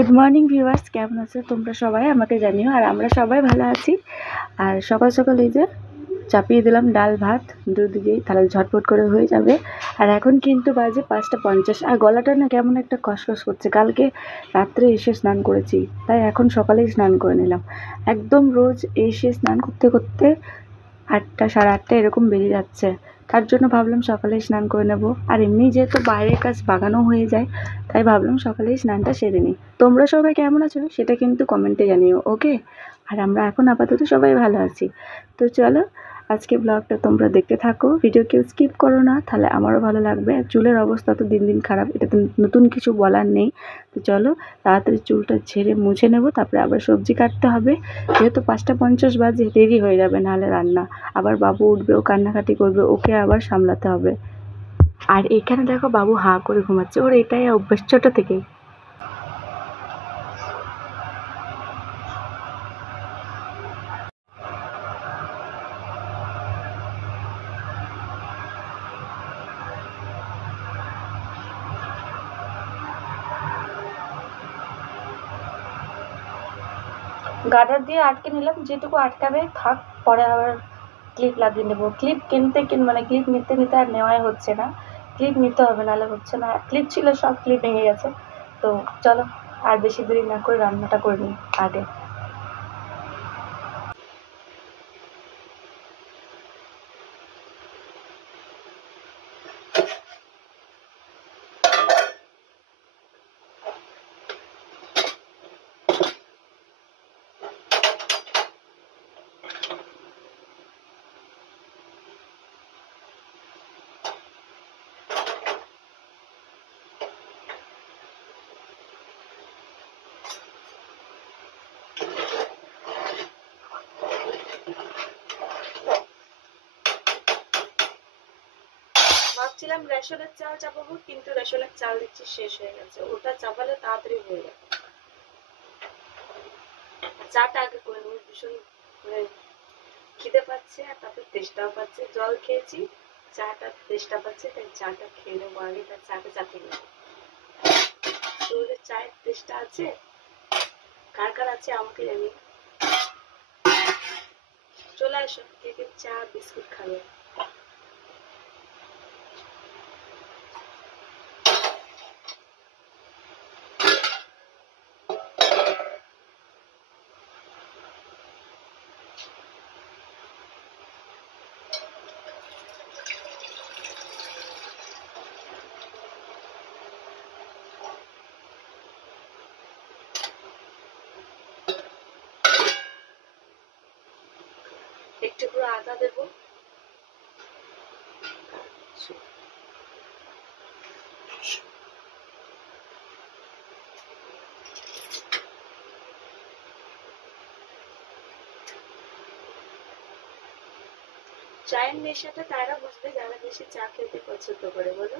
Good morning viewers, কেমন আছো তোমরা সবাই? আমাকে জানিও। আর আমরা সবাই ভালো আছি। আর সকাল সকাল এই যে চাপিয়ে দিলাম ডাল ভাত, দুধ দিয়ে, তাহলে ঝটপট করে হয়ে যাবে। আর এখন কিন্তু বাজে 5:50। আর গলাটা না কেমন একটা কসকস করছে, কালকে রাত্রে এসে স্নান করেছি, তাই এখন সকালেই স্নান করে নিলাম। একদম রোজ এসে স্নান করতে করতে 8টা, 8:30 এরকম বেরিয়ে যাচ্ছে। তার জন্য ভাবলাম সকালেই স্নান করে নেব। আর এমনি যেহেতু বাইরের কাজ বাগানো হয়ে যায়, তাই ভাবলাম সকালেই স্নানটা সেরে নিই। তোমরা সবাই কেমন আছো সেটা কিন্তু কমেন্টে জানিও, ওকে? আর আমরা এখন আপাতত সবাই ভালো আছি। তো চলো আজকে ব্লগটা তোমরা দেখতে থাকো, ভিডিও কেউ স্কিপ করো না, তাহলে আমারও ভালো লাগবে। চুলের অবস্থা তো দিন দিন খারাপ, এটা তো নতুন কিছু বলার নেই। তো চলো তাড়াতাড়ি চুলটা ঝেড়ে মুছে নেব, তারপরে আবার সবজি কাটতে হবে। যেহেতু 5:50 বাজে, দেরি হয়ে যাবে নাহলে রান্না। আবার বাবু উঠবে, ও কান্নাকাটি করবে, ওকে আবার সামলাতে হবে। আর এখানে দেখো বাবু হাঁ করে ঘুমাচ্ছে, ওর এটাই অভ্যাস ছোট থেকেই। গার্ডার দিয়ে আটকে নিলাম, যেটুকু আটকাবে থাক, পরে আবার ক্লিপ লাগিয়ে নেবো। ক্লিপ মানে ক্লিপ নিতে নিতে আর নেওয়াই হচ্ছে না। ক্লিপ নিতে হবে, নাহলে হচ্ছে না। ক্লিপ ছিল, সব ক্লিপ ভেঙে গেছে। তো চলো আর বেশি দেরি না করে রান্নাটা করে নিই আগে। ভাবছিলাম রেশনের চাল চাপাবো, কিন্তু রেশনের চাল দেখছি শেষ হয়ে গেছে। ওটা চাপালে তাড়াতাড়ি হয়ে যাবে। চাটা আগে করে নেবো, ভীষণ মানে খিদে পাচ্ছে, আর তারপর তেষ্টাও পাচ্ছে। জল খেয়েছি, চাটা তেষ্টা পাচ্ছে, তাই চাটা খেয়ে নেবো আগে, তার চাটা চাপিয়ে নেবো। তোদের চায়ের তেষ্টা আছে? কার কার আছে আমাকে জানি। চলে আসো, কে কে চা বিস্কুট খাবে। একটু পুরো আদা দেবো। চায়ের নেশাটা তারা বুঝবে যারা বেশি চা খেতে পছন্দ করে, বলো?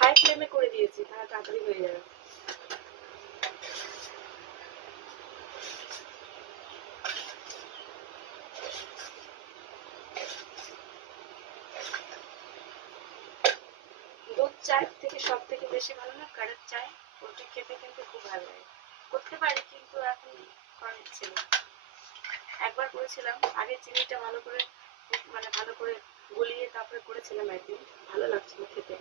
হাই ফ্লেমে করে দিয়েছি, তারা তাড়াতাড়ি হয়ে যাবে। দুধ চায়ের থেকে সব থেকে বেশি ভালো না কারেন্ট চায়, ওটা খেতে কিন্তু খুব ভালো লাগে। করতে পারি, কিন্তু এখন করার ইচ্ছে নেই। একবার করেছিলাম, আগে চিনিটা ভালো করে ভালো করে গলিয়ে তারপরে করেছিলাম একদিন, ভালো লাগছিল খেতে।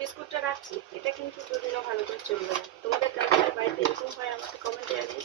বিস্কুটটা রাখছি, এটা কিন্তু দুদিনও ভালো করে চলবে না। তোমাদের কাছে বাড়িতে এরকম হয় আমাকে কমেন্টে জানিও।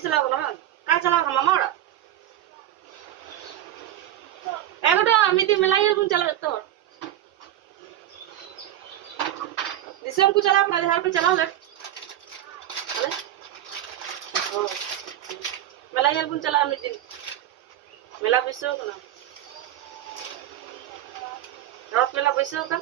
चलाओ ना का चलाओ हम मामा एगोटा अमिति मेलाई गुन चला तो दिसम को चलाओ ना हर पे चलाओ ले ओ मेलाई गुन चला अमिति मेला बैसो ना रथ मेला बैसो का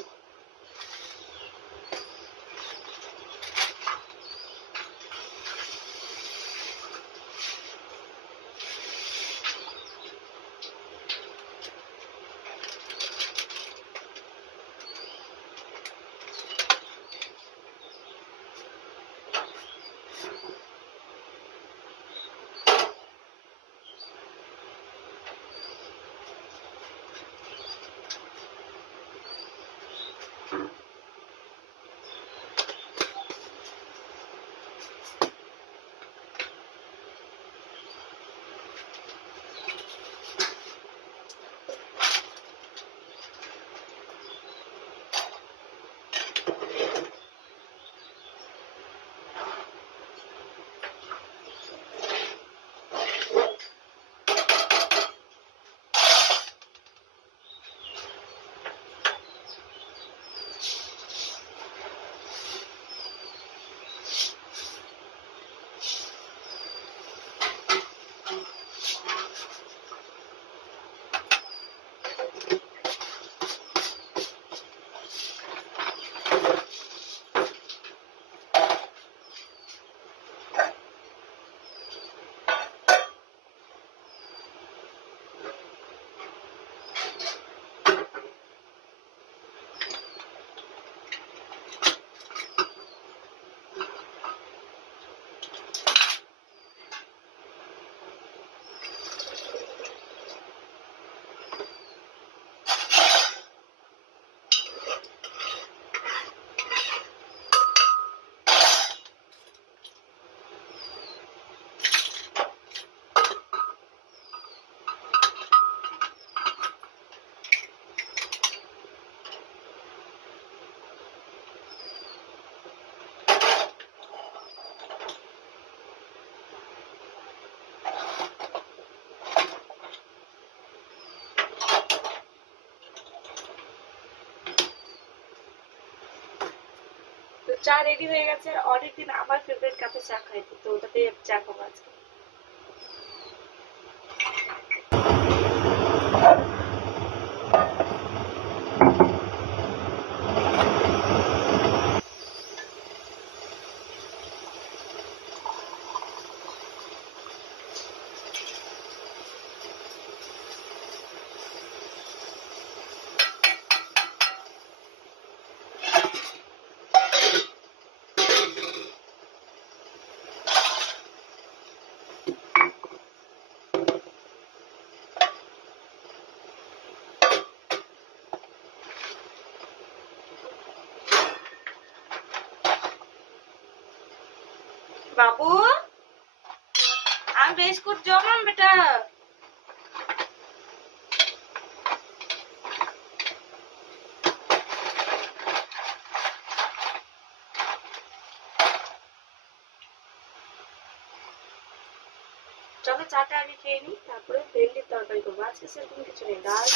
চা রেডি হয়ে গেছে অনেকদিন আমার ফেভারিট কাপে চা খাইতে তো ওটাতে চা খাবো আজকে बाबू हम बिस्कुट जमम बेटा चलो चाटा आगे खेয়ে নি তারপরে ভেন্ডির তরকারি করব আজকে সেরকম কিছু নেই ডাল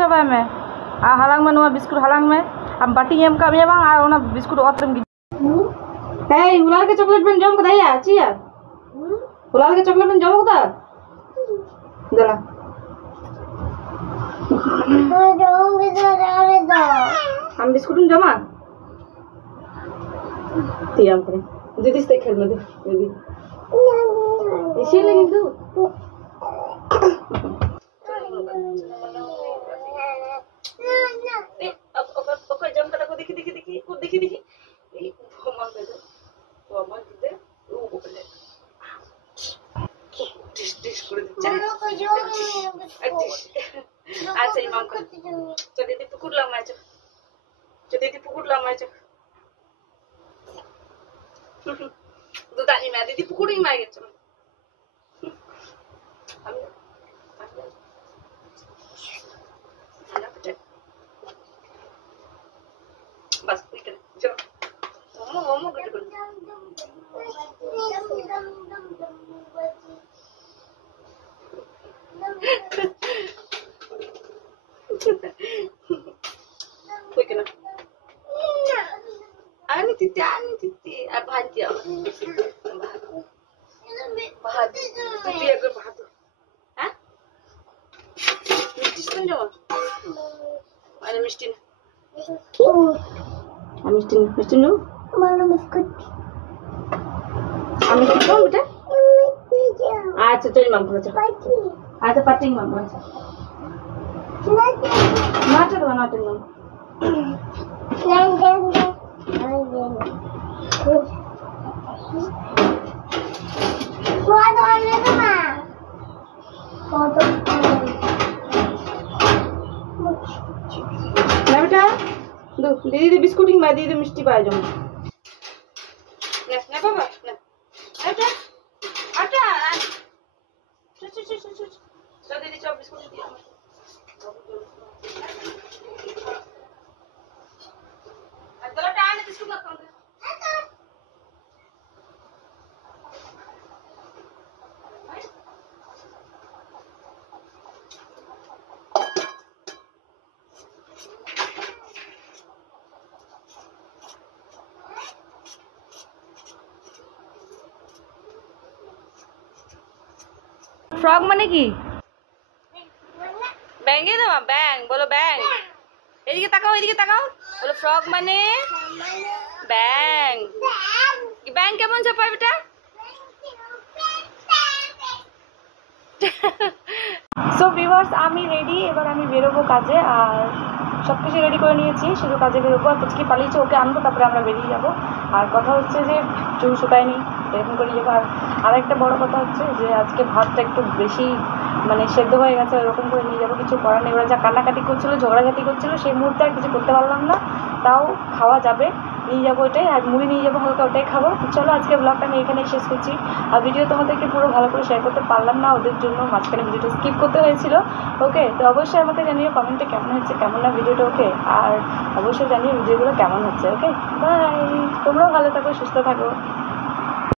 Coba me, halang me nuah biskut halang me, am bati em kami bang, ona biskut otrem gitu. Hey, ular ke coklat pen jom kata ya, cia. Ular ke coklat pen jom kata. Jalan. Jom bisa ada dah. Am biskut pen jom ah. Tiam kene. Jadi steak khel me deh, jadi. Isi lagi tu. ओकर जम कटा को देखी को देखी ये भमा दे ओ बोले डिश করে দিচ্ছে আচ্ছা ইমাম করে চলে দি পুকুর লামাই চো চলে দি পুকুর লামাই চো দুদানি মা দিদি পুকুরই মাই গেছে আমি बस निकल चलो मोमो गट कर कोई केना आनी तिती अब भांती भात तिती अगर भात हां मिष्टी सुन जाओ अरे मिष्टी मिष्टी नो Mana biskut? আমি কি করব বেটা আচ্ছা চল মাম করে চল Pati. আচ্ছা পাটিং মাম আচ্ছা না চল না চল মাম Kuat orang itu mah. Foto. না বেটা দো দিদি বিস্কুটিং মা দিদি মিষ্টি পাই যাও না না বাবা না আটা আটা চল দিদি চল বিস্কুট দিয়ে আর তোলা টানে বিস্কুট না খাও फ्रॉग माने की बैंगे ना बैंग बोलो बैंग এদিকে তাকাও বলো ফ্রগ মানে ব্যাং ব্যাং কেমন চাপায় বেটা সো ভিউয়ার্স আমি রেডি এবার আমি বেরোবো কাজে আর সবকিছু রেডি করে নিয়েছি শুধু কাজে বেরোবো আর পুচকি পালিয়েছে ওকে আনবো তারপরে আমরা বেরিয়ে যাবো আর কথা হচ্ছে যে চুল শুকায়নি এরকম করে যাবো আর একটা বড় কথা হচ্ছে যে আজকে ভাতটা একটু বেশি মানে সেদ্ধ হয়ে গেছে ওরকম করে নিয়ে যাবো কিছু করার নেই ওরা যা কান্নাকাটি করছিলো ঝগড়াঝাটি করছিলো সেই মুহূর্তে আর কিছু করতে পারলাম না তাও খাওয়া যাবে নিয়ে যাবো এটাই আর মুড়ি নিয়ে যাবো হালকা ওটাই খাবো চলো আজকে ব্লগটা আমি এখানেই শেষ করছি আর ভিডিও তোমাদেরকে পুরো ভালো করে শেয়ার করতে পারলাম না ওদের জন্য মাঝখানে ভিডিওটা স্কিপ করতে হয়েছিল ওকে তো অবশ্যই আমাকে জানিও কমেন্টে কেমন হচ্ছে কেমন না ভিডিওটা ওকে আর অবশ্যই জানিও ভিডিওগুলো কেমন হচ্ছে ওকে বাই তোমরাও ভালো থাকো সুস্থ থাকো